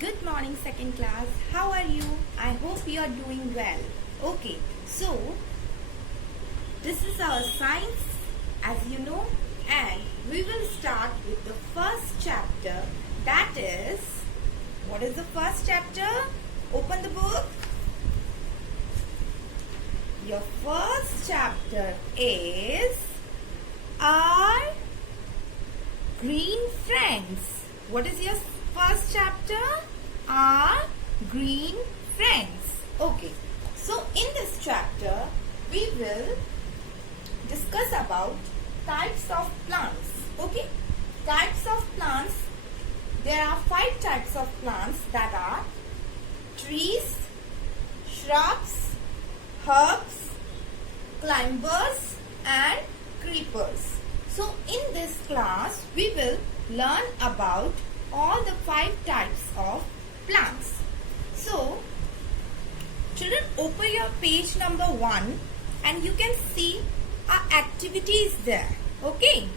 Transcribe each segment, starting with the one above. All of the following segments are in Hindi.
Good morning, second class. How are you? I hope you are doing well. Okay, so this is our science, as you know, and we will start with the first chapter. That is, what is the first chapter? Open the book. Your first chapter is Our Green Friends. What is your first chapter? Our Green Friends. Okay, so in this chapter we will discuss about types of plants. Okay, types of plants. There are 5 types of plants, that are trees, shrubs, herbs, climbers and creepers. So in this class we will learn about all the 5 types of plants. So children, open your page number 1 and you can see our activities there. Okay,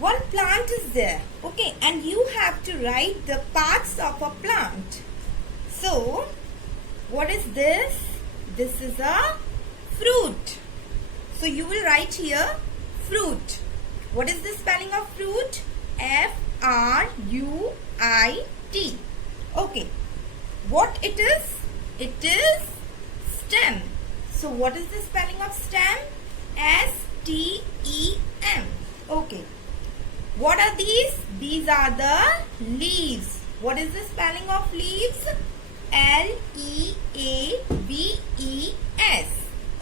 one plant is there. Okay, and you have to write the parts of a plant. So what is this? This is a fruit. So you will write here fruit. What is the spelling of fruit? F-R-U-I-T. Okay. What it is? It is stem. So what is the spelling of stem? S-T-E-M. Okay. What are these? These are the leaves. What is the spelling of leaves? L-E-A-V-E-S.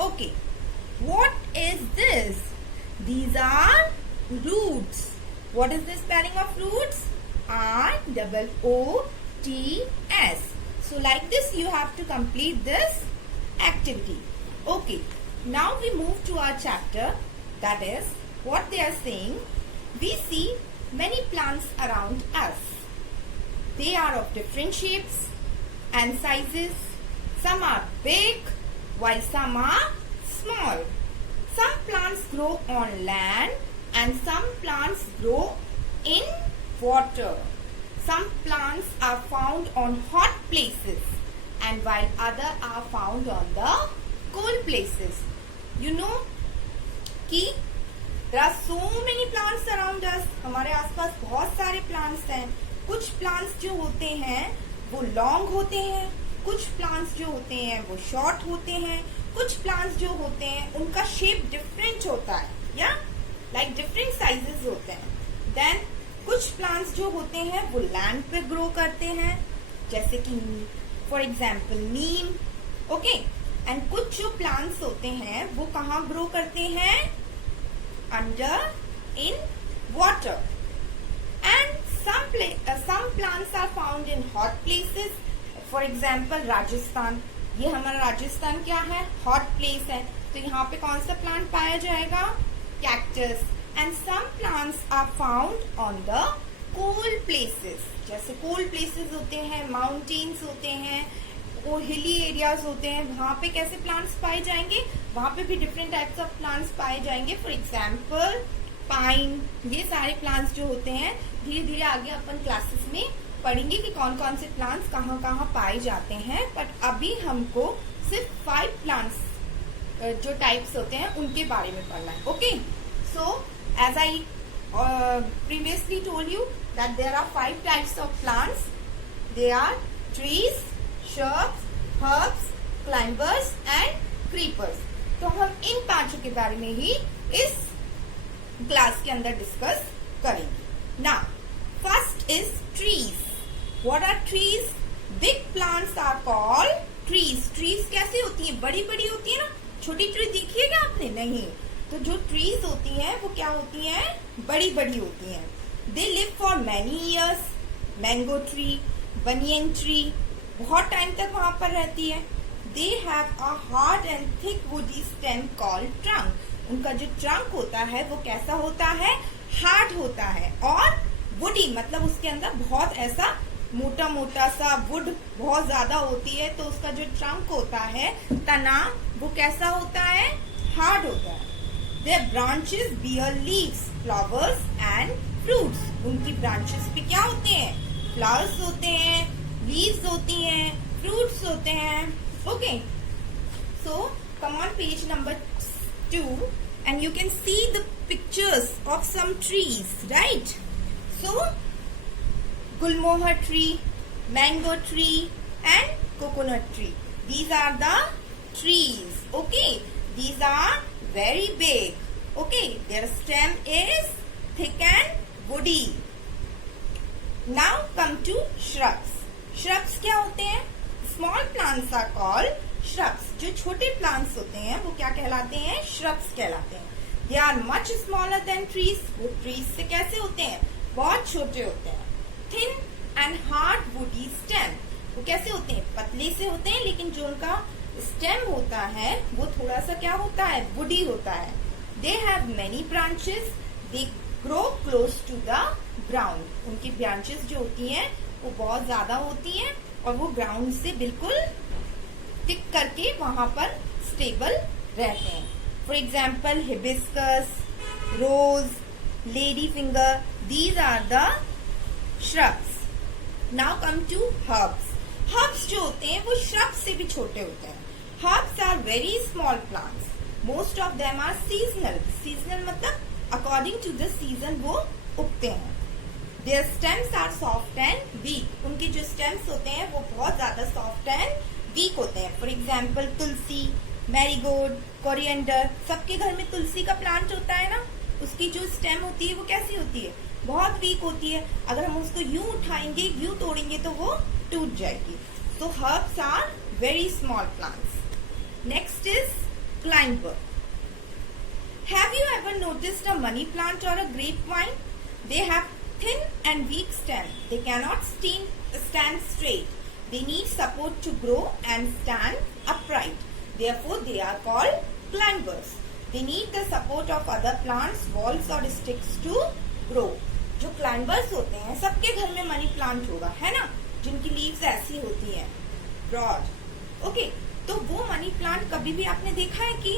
Okay. What is this? These are roots. What is the spelling of roots? R-O-O-T-S. So like this you have to complete this activity. Okay. Now we move to our chapter. That is what they are saying. We see many plants around us. They are of different shapes and sizes. Some are big while some are small. Some plants grow on land and some plants grow in water. Some plants are found on hot places and while other are found on the cold places. You know कि there are so many plants around us. हमारे आसपास बहुत सारे plants हैं. कुछ plants जो होते हैं वो long होते हैं, कुछ plants जो होते हैं वो short होते हैं, कुछ plants जो होते हैं उनका shape different होता है, या like different sizes होते हैं. Then कुछ plants जो होते हैं वो land पे grow करते हैं, जैसे कि for example neem. Okay, and कुछ जो plants होते हैं वो कहाँ grow करते हैं? Under in water. And some plants are found in hot places. For example, Rajasthan. ये हमारा राजस्थान क्या है? Hot place है. तो यहाँ पे कौन सा plant पाया जाएगा? Cactus. And some plants are found on the cold places. जैसे cold places होते हैं, mountains होते हैं, वो hilly areas होते हैं, वहाँ पे कैसे plants पाए जाएंगे? वहाँ पे भी different types of plants पाए जाएंगे. For example, pine. ये सारे plants जो होते हैं धीरे धीरे आगे अपन क्लासेस में पढ़ेंगे कि कौन कौन से plants कहाँ कहाँ पाए जाते हैं. बट अभी हमको सिर्फ 5 plants जो types होते हैं उनके बारे में पढ़ना है. Okay, so as I previously told you that there are 5 types of plants. They are trees, shrubs, herbs, climbers and creepers. तो हम इन 5 के बारे में ही इस क्लास के अंदर डिस्कस करेंगे. Now, first is trees. What are trees? Big plants are called trees. Trees कैसी होती हैं? बड़ी बड़ी होती है ना. छोटी ट्री देखी है क्या आपने? नहीं. तो जो trees होती हैं वो क्या होती हैं? बड़ी बड़ी होती हैं. They live for many years. Mango tree, banyan tree, बहुत टाइम तक वहाँ पर रहती है. They have a hard and thick woody stem called trunk. उनका जो ट्रंक होता है वो कैसा होता है? हार्ड होता है. और वुडी मतलब उसके अंदर बहुत ऐसा मोटा मोटा सा वुड बहुत ज्यादा होती है. तो उसका जो ट्रंक होता है, तना, वो कैसा होता है? हार्ड होता है. Their branches bear leaves, flowers and fruits. उनकी ब्रांचेस पे क्या होते हैं? फ्लावर्स होते हैं, लीव्स होती हैं, फ्रूट्स होते हैं. Okay, so come on page number 2 and you can see the pictures of some trees, right? So gulmohar tree, mango tree and coconut tree. These are the trees. Okay, these are very big. Okay, their stem is thick and woody. Now come to shrubs. Shrubs क्या होते हैं? Small plants are called shrubs. जो छोटे plants होते हैं वो क्या कहलाते हैं? Shrubs कहलाते हैं. They are much smaller than trees. वो trees से कैसे होते हैं? बहुत छोटे होते हैं. Thin and hard woody stem. वो कैसे होते हैं? पतले से होते हैं, लेकिन जो उनका स्टेम होता है वो थोड़ा सा क्या होता है? वुडी होता है. They have many branches. They grow close to the ground. उनकी ब्रांचेस जो होती हैं वो बहुत ज्यादा होती हैं और वो ग्राउंड से बिल्कुल टिक करके वहां पर स्टेबल रहते हैं. For example hibiscus, rose, lady finger, these are the shrubs. Now come to herbs. Herbs जो होते हैं वो श्रब्स से भी छोटे होते हैं. Herbs are very small plants. Most of them are seasonal. Seasonal मतलब अकॉर्डिंग टू द सीजन वो उगते हैं. Their stems are soft and weak. उनके जो स्टेम्स होते हैं वो बहुत ज्यादा सॉफ्ट एंड वीक होते हैं. For example Tulsi, marigold, coriander. सबके घर में तुलसी का प्लांट होता है ना. उसकी जो स्टेम होती है वो कैसी होती है? बहुत वीक होती है. अगर हम उसको यूं उठाएंगे, यूं तोड़ेंगे तो वो टूट जाएगी. So herbs are very small plants. Next is climber. Have you ever noticed a money plant or a grapevine? They have thin and weak stem. They cannot stand straight. They need support to grow and stand upright. Therefore, they are called climbers. They need the support of other plants, walls or sticks to grow. जो क्लाइंबर्स होते हैं सबके घर में मनी प्लांट होगा, है ना, जिनकी लीव्स ऐसी होती हैं, ब्रॉड. ओके, तो वो मनी प्लांट कभी भी आपने देखा है कि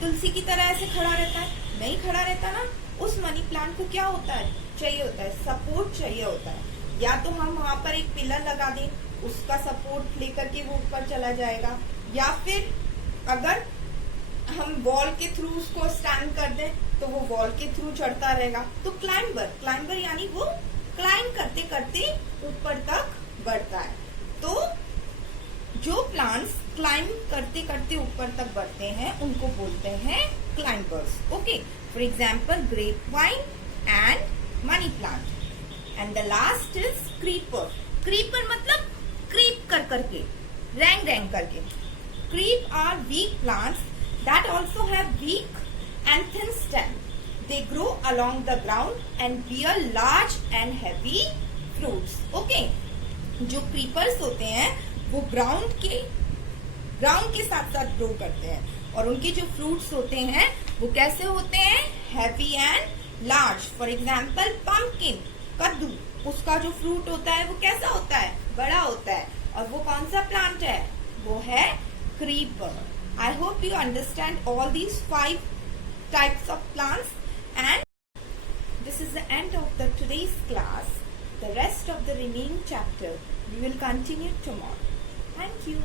तुलसी की तरह ऐसे खड़ा रहता है? नहीं खड़ा रहता ना. उस मनी प्लांट को क्या होता है? चाहिए होता है, सपोर्ट चाहिए होता है. या तो हम वहां पर एक पिलर लगा दें, उसका सपोर्ट लेकर के वो ऊपर चला जाएगा, या फिर अगर हम वॉल के थ्रू उसको स्टैंड कर दें तो वो वॉल के थ्रू चढ़ता रहेगा. तो क्लाइंबर यानी वो क्लाइंब करते करते ऊपर तक बढ़ता है. तो जो प्लांट्स क्लाइंब करते करते ऊपर तक बढ़ते हैं उनको बोलते हैं climbers. Okay, for example grape vine and money plant. And the last is creeper. Creeper मतलब क्रीप कर करके, रैंग करके. Creep are weak plants that also have weak and thin stem. They grow along the ground and bear large and heavy fruits. Okay, जो creepers होते हैं वो ग्राउंड के साथ साथ ग्रो करते हैं और उनके जो फ्रूट्स होते हैं वो कैसे होते हैं? Heavy and large. For example pumpkin, कद्दू, उसका जो फ्रूट होता है वो कैसा होता है? बड़ा होता है. और वो कौन सा प्लांट है? वो है creeper. I hope you understand all these 5 types of plants, and this is the end of the today's class. The rest of the remaining chapter we will continue tomorrow. Thank you.